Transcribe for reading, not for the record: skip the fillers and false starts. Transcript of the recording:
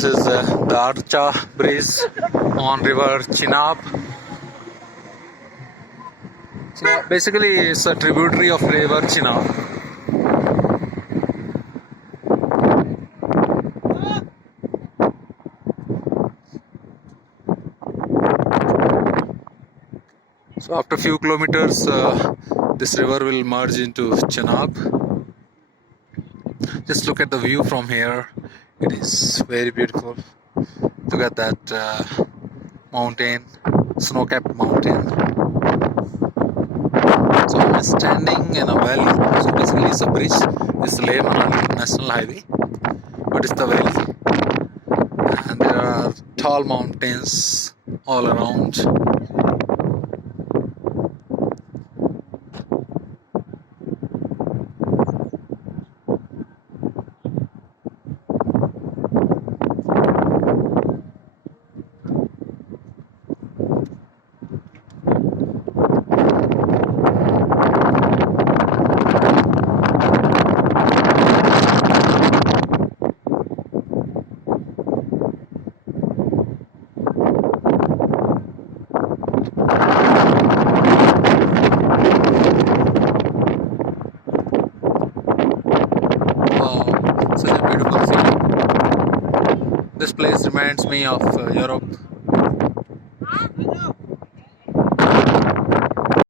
This is the Darcha bridge on river Chenab. So basically it's a tributary of river Chenab. So after few kilometers this river will merge into Chenab. Just look at the view from here. It is very beautiful. Look at that mountain, snow-capped mountain. So I'm standing in a valley. So basically it's a bridge. It's Leh Manali National Highway, but it's the valley, and there are tall mountains all around. Such a beautiful scene. This place reminds me of Europe.